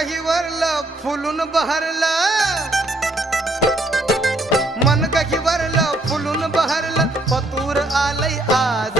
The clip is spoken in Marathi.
काही वरलं फुलून बहरलं, मन काही वरलं फुलून बहरलं, पतूर आलंय आज